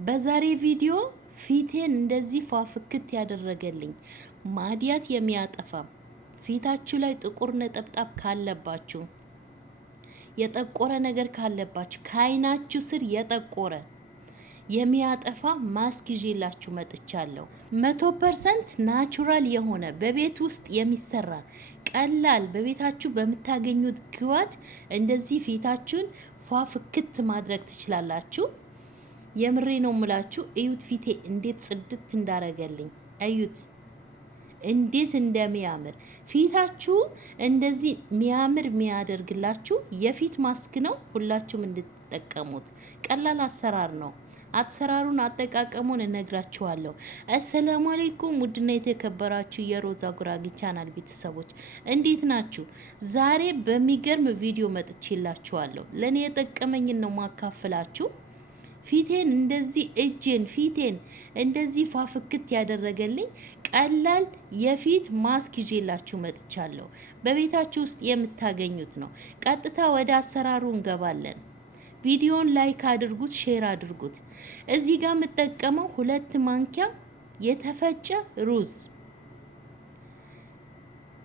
በዛሬ ቪዲዮ ፊቴን እንደዚህ ፏፍክት ያደረገልኝ ማዲያት የሚያጠፋ ፊታችሁ ላይ ጥቁር ነጠብጣብ ካለባችሁ፣ የጠቆረ ነገር ካለባችሁ፣ ከአይናችሁ ስር የጠቆረ የሚያጠፋ ማስክ ይዤላችሁ መጥቻለሁ። 100% ናቹራል የሆነ በቤት ውስጥ የሚሰራ ቀላል በቤታችሁ በምታገኙት ግብዓት እንደዚህ ፊታችሁን ፏፍክት ማድረግ ትችላላችሁ። የምሬ ነው ምላችሁ። እዩት ፊቴ እንዴት ጽድት እንዳረገልኝ እዩት፣ እንዴት እንደሚያምር ፊታችሁ እንደዚህ ሚያምር የሚያደርግላችሁ የፊት ማስክ ነው። ሁላችሁም እንድትጠቀሙት ቀላል አሰራር ነው። አሰራሩን አጠቃቀሙን እነግራችኋለሁ። አሰላሙ አለይኩም ውድና የተከበራችሁ የሮዛ ጉራጌ ቻናል ቤተሰቦች እንዴት ናችሁ? ዛሬ በሚገርም ቪዲዮ መጥቼላችኋለሁ። ለኔ የጠቀመኝን ነው ማካፈላችሁ። ፊቴን እንደዚህ እጄን ፊቴን እንደዚህ ፋፍክት ያደረገልኝ ቀላል የፊት ማስክ ይዤላችሁ መጥቻለሁ። በቤታችሁ ውስጥ የምታገኙት ነው። ቀጥታ ወደ አሰራሩ እንገባለን። ቪዲዮን ላይክ አድርጉት፣ ሼር አድርጉት። እዚህ ጋር የምጠቀመው 2 ማንኪያ የተፈጨ ሩዝ።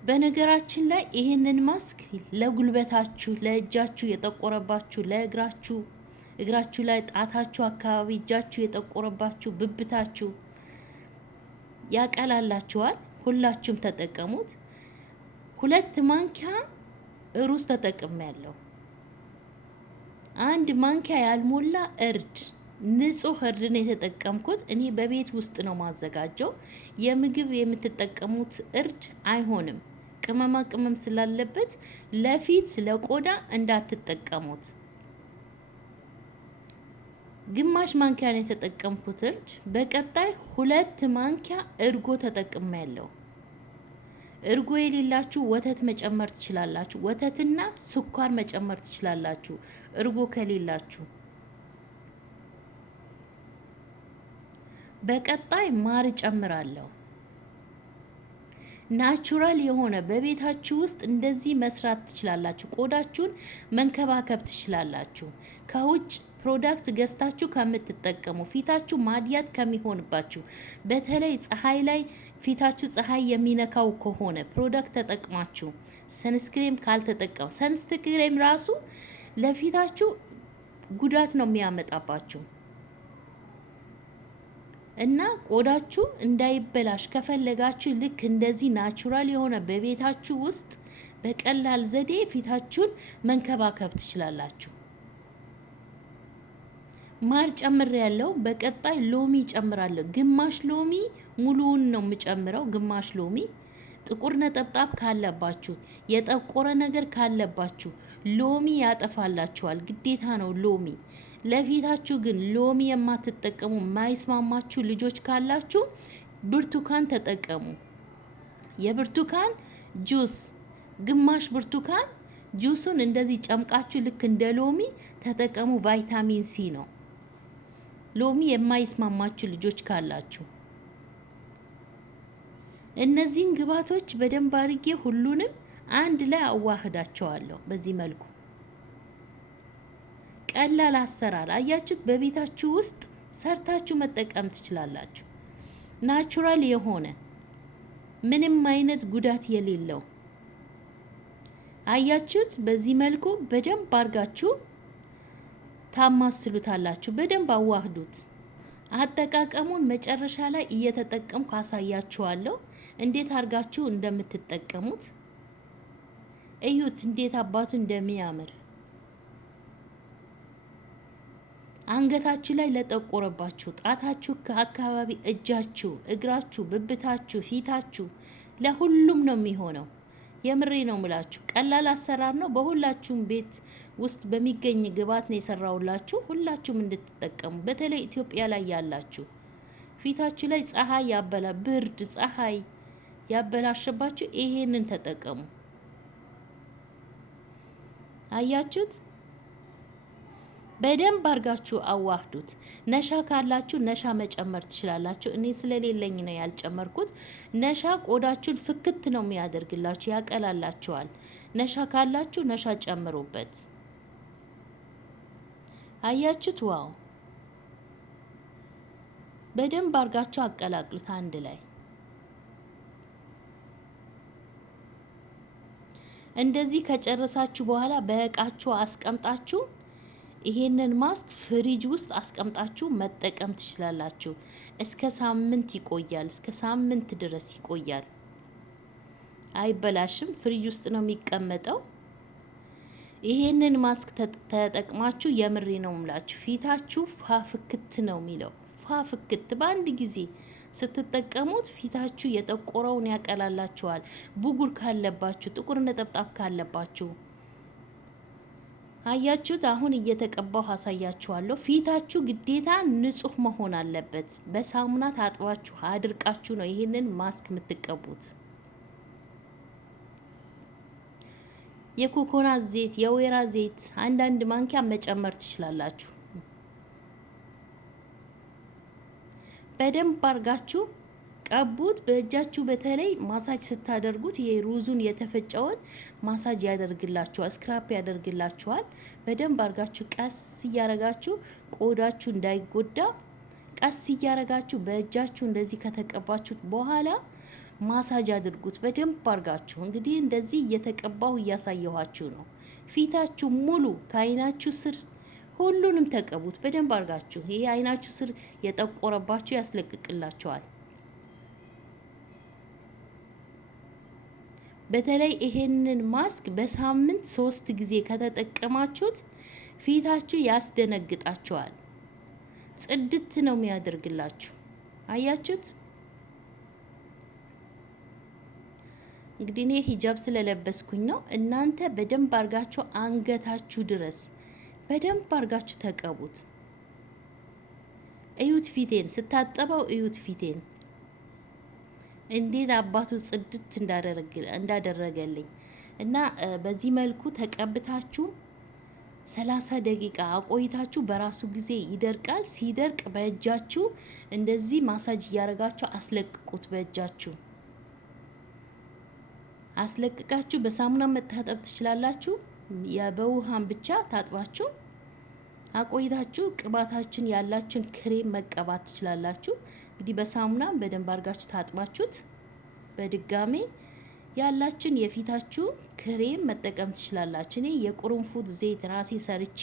በነገራችን ላይ ይሄንን ማስክ ለጉልበታችሁ፣ ለእጃችሁ የጠቆረባችሁ፣ እግራችሁ ላይ ጣታችሁ አካባቢ እጃችሁ የጠቆረባችሁ፣ ብብታችሁ ያቀላላችኋል። ሁላችሁም ተጠቀሙት። 2 ማንኪያ ሩዝ ተጠቅሜያለሁ። 1 ማንኪያ ያልሞላ እርድ፣ ንጹህ እርድ ነው የተጠቀምኩት። እኔ በቤት ውስጥ ነው ማዘጋጀው። የምግብ የምትጠቀሙት እርድ አይሆንም፣ ቅመማ ቅመም ስላለበት ለፊት ለቆዳ እንዳትጠቀሙት። ግማሽ ማንኪያ ነው የተጠቀምኩት እርድ። በቀጣይ 2 ማንኪያ እርጎ ተጠቅሜያለሁ። እርጎ የሌላችሁ ወተት መጨመር ትችላላችሁ። ወተትና ስኳር መጨመር ትችላላችሁ እርጎ ከሌላችሁ። በቀጣይ ማር ጨምራለሁ። ናቹራል የሆነ በቤታችሁ ውስጥ እንደዚህ መስራት ትችላላችሁ። ቆዳችሁን መንከባከብ ትችላላችሁ። ከውጭ ፕሮዳክት ገዝታችሁ ከምትጠቀሙ፣ ፊታችሁ ማድያት ከሚሆንባችሁ፣ በተለይ ፀሐይ ላይ ፊታችሁ ፀሐይ የሚነካው ከሆነ ፕሮዳክት ተጠቅማችሁ ሰንስክሬም ካልተጠቀሙ፣ ሰንስክሬም ራሱ ለፊታችሁ ጉዳት ነው የሚያመጣባችሁ እና ቆዳችሁ እንዳይበላሽ ከፈለጋችሁ ልክ እንደዚህ ናቹራል የሆነ በቤታችሁ ውስጥ በቀላል ዘዴ ፊታችሁን መንከባከብ ትችላላችሁ። ማር ጨምር ያለው። በቀጣይ ሎሚ ጨምራለሁ። ግማሽ ሎሚ ሙሉውን ነው የምጨምረው። ግማሽ ሎሚ ጥቁር ነጠብጣብ ካለባችሁ፣ የጠቆረ ነገር ካለባችሁ ሎሚ ያጠፋላችኋል። ግዴታ ነው ሎሚ። ለፊታችሁ ግን ሎሚ የማትጠቀሙ የማይስማማችሁ ልጆች ካላችሁ ብርቱካን ተጠቀሙ። የብርቱካን ጁስ ግማሽ ብርቱካን ጁሱን እንደዚህ ጨምቃችሁ ልክ እንደ ሎሚ ተጠቀሙ። ቫይታሚን ሲ ነው። ሎሚ የማይስማማችሁ ልጆች ካላችሁ እነዚህን ግብዓቶች በደንብ አድርጌ ሁሉንም አንድ ላይ አዋህዳቸዋለሁ። በዚህ መልኩ ቀላል አሰራር አያችሁት። በቤታችሁ ውስጥ ሰርታችሁ መጠቀም ትችላላችሁ። ናቹራል የሆነ ምንም አይነት ጉዳት የሌለው አያችሁት። በዚህ መልኩ በደንብ አድርጋችሁ ታማስሉታላችሁ። በደንብ አዋህዱት። አጠቃቀሙን መጨረሻ ላይ እየተጠቀምኩ አሳያችኋለሁ፣ እንዴት አድርጋችሁ እንደምትጠቀሙት እዩት። እንዴት አባቱ እንደሚያምር አንገታችሁ ላይ ለጠቆረባችሁ፣ ጣታችሁ አካባቢ፣ እጃችሁ፣ እግራችሁ፣ ብብታችሁ፣ ፊታችሁ ለሁሉም ነው የሚሆነው። የምሬ ነው ምላችሁ። ቀላል አሰራር ነው። በሁላችሁም ቤት ውስጥ በሚገኝ ግብዓት ነው የሰራውላችሁ። ሁላችሁም እንድትጠቀሙ። በተለይ ኢትዮጵያ ላይ ያላችሁ ፊታችሁ ላይ ፀሐይ ብርድ ፀሐይ ያበላሸባችሁ ይሄንን ተጠቀሙ። አያችሁት። በደንብ አርጋችሁ አዋህዱት። ነሻ ካላችሁ ነሻ መጨመር ትችላላችሁ። እኔ ስለሌለኝ ነው ያልጨመርኩት። ነሻ ቆዳችሁን ፍክት ነው የሚያደርግላችሁ፣ ያቀላላችኋል። ነሻ ካላችሁ ነሻ ጨምሩበት። አያችሁት? ዋው በደንብ አርጋችሁ አቀላቅሉት አንድ ላይ። እንደዚህ ከጨረሳችሁ በኋላ በእቃችሁ አስቀምጣችሁ ይሄንን ማስክ ፍሪጅ ውስጥ አስቀምጣችሁ መጠቀም ትችላላችሁ። እስከ ሳምንት ይቆያል። እስከ ሳምንት ድረስ ይቆያል። አይበላሽም። ፍሪጅ ውስጥ ነው የሚቀመጠው። ይሄንን ማስክ ተጠቅማችሁ የምሬ ነው ምላችሁ ፊታችሁ ፋፍክት ነው የሚለው። ፋፍክት በአንድ ጊዜ ስትጠቀሙት ፊታችሁ የጠቆረውን ያቀላላችኋል። ብጉር ካለባችሁ፣ ጥቁር ነጠብጣብ ካለባችሁ አያችሁት? አሁን እየተቀባሁ አሳያችኋለሁ። ፊታችሁ ግዴታ ንጹህ መሆን አለበት። በሳሙና ታጥባችሁ አድርቃችሁ ነው ይሄንን ማስክ የምትቀቡት። የኮኮናት ዘይት፣ የወይራ ዘይት አንዳንድ ማንኪያ መጨመር ትችላላችሁ። በደንብ አርጋችሁ ቀቡት። በእጃችሁ በተለይ ማሳጅ ስታደርጉት ይሄ ሩዙን የተፈጨውን ማሳጅ ያደርግላችኋል፣ ስክራፕ ያደርግላችኋል። በደንብ አርጋችሁ ቀስ እያረጋችሁ ቆዳችሁ እንዳይጎዳ ቀስ እያረጋችሁ በእጃችሁ እንደዚህ ከተቀባችሁት በኋላ ማሳጅ አድርጉት በደንብ አርጋችሁ። እንግዲህ እንደዚህ እየተቀባሁ እያሳየኋችሁ ነው። ፊታችሁ ሙሉ ከአይናችሁ ስር ሁሉንም ተቀቡት በደንብ አርጋችሁ። ይሄ አይናችሁ ስር የጠቆረባችሁ ያስለቅቅላችኋል። በተለይ ይሄንን ማስክ በሳምንት 3 ጊዜ ከተጠቀማችሁት ፊታችሁ ያስደነግጣችኋል። ጽድት ነው የሚያደርግላችሁ። አያችሁት? እንግዲህ እኔ ሂጃብ ስለለበስኩኝ ነው። እናንተ በደንብ አርጋችሁ አንገታችሁ ድረስ በደንብ አርጋችሁ ተቀቡት። እዩት ፊቴን ስታጠበው፣ እዩት ፊቴን እንዴት አባቱ ጽድት እንዳደረገልኝ እና በዚህ መልኩ ተቀብታችሁ 30 ደቂቃ አቆይታችሁ በራሱ ጊዜ ይደርቃል። ሲደርቅ በእጃችሁ እንደዚህ ማሳጅ እያረጋችሁ አስለቅቁት። በእጃችሁ አስለቅቃችሁ በሳሙና መታጠብ ትችላላችሁ። በውሃም ብቻ ታጥባችሁ አቆይታችሁ ቅባታችሁን ያላችሁን ክሬም መቀባት ትችላላችሁ። እንግዲህ በሳሙና በደንብ አርጋችሁ ታጥባችሁት በድጋሜ ያላችሁን የፊታችሁ ክሬም መጠቀም ትችላላችሁ። እኔ የቁርንፉድ ዘይት ራሴ ሰርቼ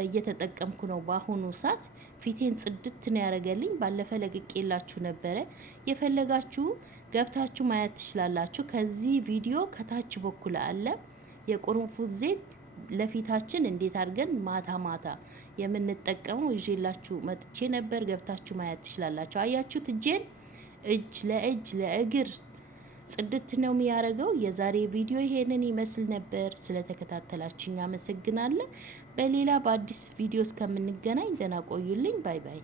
እየተጠቀምኩ ነው። በአሁኑ ሰዓት ፊቴን ጽድት ነው ያደረገልኝ። ባለፈ ለቅቄላችሁ ነበረ። የፈለጋችሁ ገብታችሁ ማየት ትችላላችሁ። ከዚህ ቪዲዮ ከታች በኩል አለ የቁርንፉድ ዘይት ለፊታችን እንዴት አድርገን ማታ ማታ የምንጠቀመው ይዤላችሁ መጥቼ ነበር። ገብታችሁ ማየት ትችላላችሁ። አያችሁት? እጄን እጅ ለእጅ ለእግር ጽድት ነው የሚያደርገው። የዛሬ ቪዲዮ ይሄንን ይመስል ነበር። ስለተከታተላችሁኝ አመሰግናለሁ። በሌላ በአዲስ ቪዲዮ እስከምንገናኝ ደህና ቆዩልኝ። ባይ ባይ።